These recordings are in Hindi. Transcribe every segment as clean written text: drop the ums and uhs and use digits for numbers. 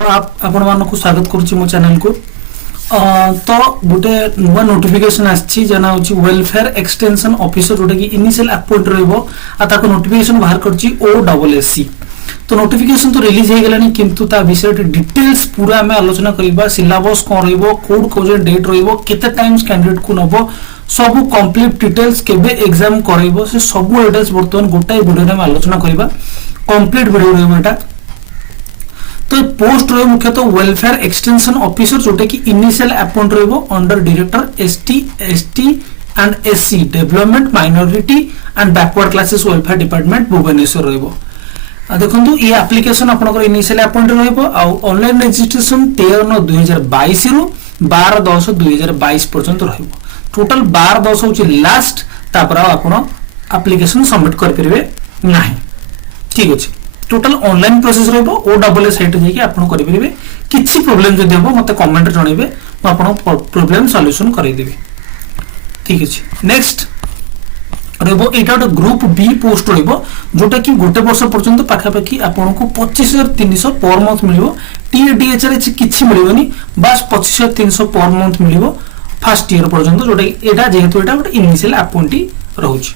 आप आपण मानक स्वागत करुच्ची मो चैनल को। तो गोटे नुआ नोटिफिकेशन आछि जना होची वेलफेयर एक्सटेंशन ऑफिसर जोटा कि इनिशियल अपॉइंट रहबो आ ताको नोटिफिकेशन बाहर करची OSSC। तो नोटिफिकेशन तो रिलीज हे गेलानी किंतु ता विषय डिटेल्स पूरा हमें आलोचना करिबा। सिलेबस कोन रहबो, कोड कोजे डेट रहबो, केते टाइम्स कैंडिडेट को नबो, सब कंप्लीट डिटेल्स केबे एग्जाम करैबो से सब डिटेल्स वर्तमान गोटाई वीडियो रे हम आलोचना करिबा। कंप्लीट वीडियो रहबो एटा। तो पोस्ट रहे मुख्यतः वेलफेयर एक्सटेंशन ऑफिसर जोटा कि इनिशियल अपॉइंट रहबो under director ST and SC development minority and backward classes welfare department Bhubaneswar रहबो। देखंतु ये एप्लीकेशन आपनकर इनिशियल अपॉइंट रहबो आ ऑनलाइन रजिस्ट्रेशन 13/9/2022 रु 12/10/2022 पर्यंत रहबो। टोटल 12/10 होची लास्ट, तापर आपण एप्लीकेशन सबमिट कर परिबे नाही। ठीक अछि, टोटल ऑनलाइन प्रोसेस रहबो। OSSC साइट जे कि आपण करि परिबे। किछि प्रॉब्लम जदि हबो मते कमेंट जणैबे, म आपण प्रॉब्लम सॉल्यूशन करै देबे। ठीक अछि, नेक्स्ट रहबो एटा ग्रुप बी पोस्ट रहबो जोटा कि गोटे वर्ष पर्यंत पाखा पाखी आपण को 25,300 पर मंथ मिलिबो। TDH रे किछि मिलिबोनी, बस 25,300 पर मंथ मिलिबो फर्स्ट ईयर पर्यंत, जोटा एटा जेहेतु एटा गोटे इनिशियल अपॉइंटी रहउछि।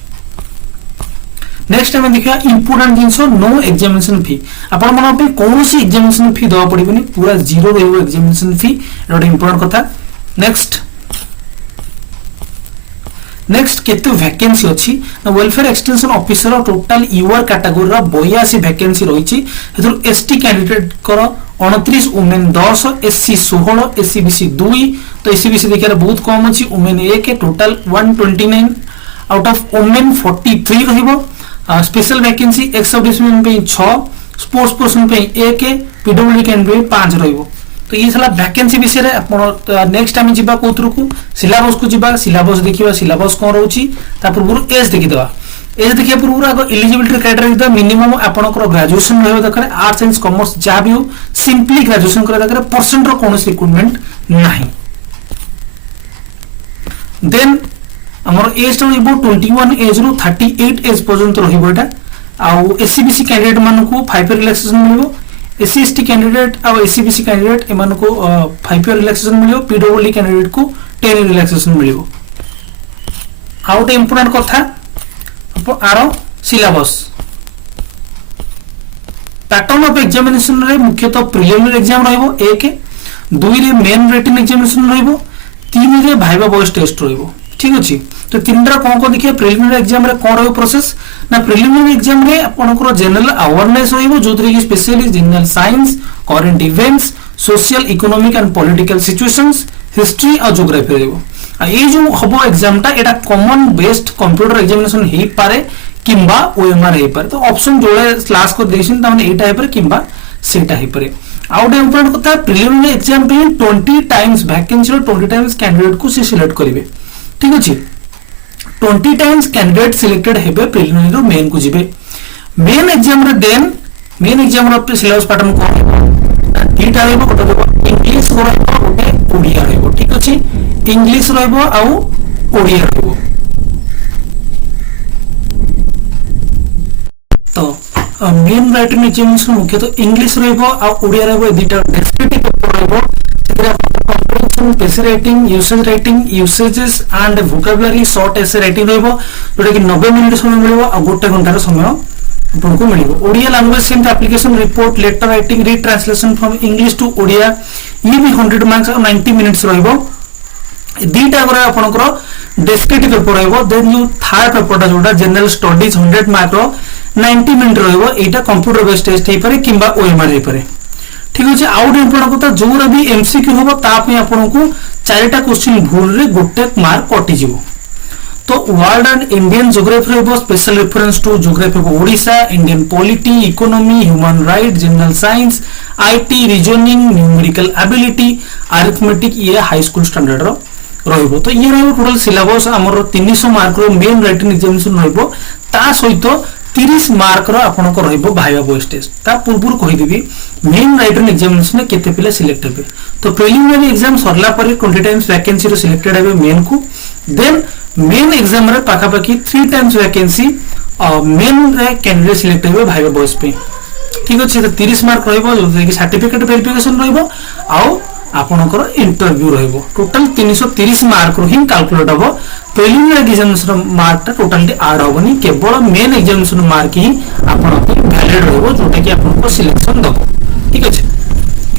नेक्स्ट हम देखिया इंपोर्टेंट जिंस नो एग्जामिनेशन फी। आपण मन पे कोनोसी एग्जामिनेशन फी दवा पड़िबनी, पूरा जीरो रहबो एग्जामिनेशन फी। एटा इंपोर्टेंट कथा। नेक्स्ट केते वैकेंसी अछि ना welfare extension officer total UR category रा 82 वैकेंसी रहिछि। हेतु ST कैंडिडेट कर 29, वुमेन 10, SC 16, SCBC 2। तो SCBC देखिया बहुत कम अछि, women 1 total 129 out of women 43 रहइबो। स्पेशल वैकेंसी एक्स सर्विसमैन पे 6, स्पोर्ट्स पर्सन पे 1, PWD कैंडिडेट पे 5 रहइबो। तो ये साला वैकेंसी विषय रे आपण नेक्स्ट टाइम जिबा कोथरु को सिलेबस को जिबा, सिलेबस देखिबा, सिलेबस कोन रहउची, ता पूर्व एज देखि देबा। एज देखिया पूर्व आगो एलिजिबिलिटी क्राइटेरिया द मिनिमम आपनकर ग्रेजुएशन रहबो दरकार। आर्ट्स एंड कॉमर्स जा भी हो सिंपली ग्रेजुएशन करे दरकार, परसेंट रो कोनोस रिक्वायरमेंट नाही। देन हमर एज तो रहबो 21 एज रो 38 एज पर्यंत रहबो एटा। आ SCBC कैंडिडेट मानको 5 ईयर रिलैक्सेशन मिलिबो। SC ST कैंडिडेट आ SCBC कैंडिडेट एमान को 5 ईयर रिलैक्सेशन मिलिबो। PWD कैंडिडेट को 10 ईयर रिलैक्सेशन मिलिबो। आउट इंपोर्टेंट कथा आरो सिलेबस पैटर्न ऑफ एग्जामिनेशन रे मुख्यतः प्रिलिमिनरी एग्जाम रहबो 1, 2 रे मेन रिटन एग्जामिनेशन रहबो, 3 रे भाइवा वॉइस टेस्ट रहबो। ठीक अछि, तो तीनरा कोन देखिए प्रिलिमिनरी एग्जाम रे कोन रहबो प्रोसेस ना प्रिलिमिनरी एग्जाम रे आपनकर जनरल अवेयरनेस रहबो, जोतरे कि specially general science, current events, social economic and political situations, history और ज्योग्राफी रहबो। आ ये जो हबो एग्जाम टा एटा कॉमन बेस्ड कंप्यूटर एग्जामिनेशन हे पारे किंबा OMR हे पारे। तो ऑप्शन जोळे स्लैश को देसिन ताने एटा हे पारे किंबा सेटा हे पारे। आउट इंपोर्टेंट कथा प्रिलिमिनरी एग्जाम पे 20 टाइम्स वैकेंसी रो 20 टाइम्स कैंडिडेट को से सिलेक्ट करिवे। ठीक अछि, 20 टाइम्स कैंडिडेट सिलेक्टेड हेबे प्रिलिमिनरी रो मेन को जिबे। मेन एग्जाम रे देन मेन एग्जाम रो सिलेबस पैटर्न को एटा रहबो, गोटे रहबो इंग्लिश रहबो, गोटे ओडिया रहबो। ठीक अछि, इंग्लिश रहबो आ ओडिया रहबो। तो मेन राइटिंग एग्जामिनेशन मुख्यतः इंग्लिश रहबो आ ओडिया रहबो। एदिटा डेस्क्रिप्टिव पेपर रहबो, सेतरा comprehension, page writing, usages and vocabulary, short essay writing रहबो, जोटा कि 90 मिनिट समय मिलिबो आ 1 घंटार समय आपनको मिलिबो। ओडिया लैंग्वेज सेंट application report, letter writing, retranslation from English to Odia, ये भी 100 मार्क्स और 90 मिनिट्स रहबो। दीटा करे आपनकर डेस्क्रिप्टिव पेपर रहबो। देन यू थर्ड पेपरटा जोटा जनरल स्टडीज 100 मार्क रो 90 मिनिट रहबो। एटा कंप्यूटर बेस्ड टेस्ट हे पारे किंबा OMR हे पारे। ठीक अछि, आउट इंपोर्टेंट कथा जोरा भी MCQ होबो ता पे आपनको 4टा क्वेश्चन भूल रे गोटे मार्क कटि जिवो। तो वर्ल्ड एंड इंडियन ज्योग्राफी रहबो, special reference to geography of Odisha, Indian polity, economy, human right, general science, IT, reasoning, numerical ability, arithmetic, ये हाई स्कूल स्टैंडर्ड रो रहबो। तो ये रहबो टोटल सिलेबस हमर 300 मार्क रो मेन राइटिंग एग्जामिनेशन रहबो। ता सहित 30 मार्क रो आपनको रहबो भाइवा वॉइस टेस्ट। ता पूर्व कहि देबी मेन राइटिंग एग्जामिनेशन में केते पिला सिलेक्ट हेबे। तो प्रिलिमिनरी एग्जाम सरला पर 20 टाइम्स वैकेंसी रो सिलेक्टेड हेबे मेन को। देन मेन एग्जाम रे पाखा पाखी 3 टाइम्स वैकेंसी मेन रे कैंडिडेट सिलेक्ट हेबे भाइवा वॉइस पे। ठीक अच्छे 30 मार्क रही सर्टिफिकेट वेरिफिकेशन रही आपणकर इंटरव्यू रहिबो टोटल 330 मार्क रो ही कैलकुलेट हबो preliminary examination mark totally add होबनी केवल मेन एग्जामिनेशन मार्क ही आपन पे वैलिड रहिबो जोटा कि आपन को सिलेक्शन दबो ठीक अछि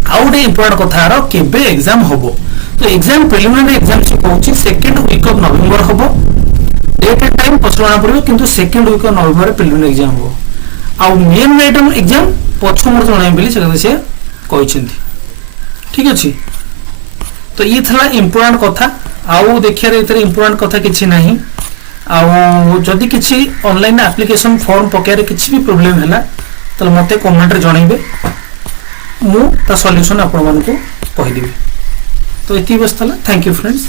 आ गोटे इंपोर्टेंट कथा रो केबे एग्जाम हबो तो एग्जाम प्रिलिमिनरी एग्जाम से कहूची सेकंड वीक ऑफ नवंबर हबो डेट एंड टाइम पछवाना पड़िबो किंतु second week of November preliminary exam हबो आ मेन आइटम एग्जाम पछमर जणाय बेली से कहिसेंती ठीक अछि तो ये थला इंपोर्टेंट कथा आउ देखिया रे इतरे इंपोर्टेंट कथा किछि नाही आउ जदी किछि ऑनलाइन एप्लीकेशन फॉर्म पकेरे किछि भी प्रॉब्लम हैला त मते कमेंट रे जणाइबे मु ता सॉल्यूशन आपन मानको कहि देबे तो एति बस थला थैंक यू फ्रेंड्स।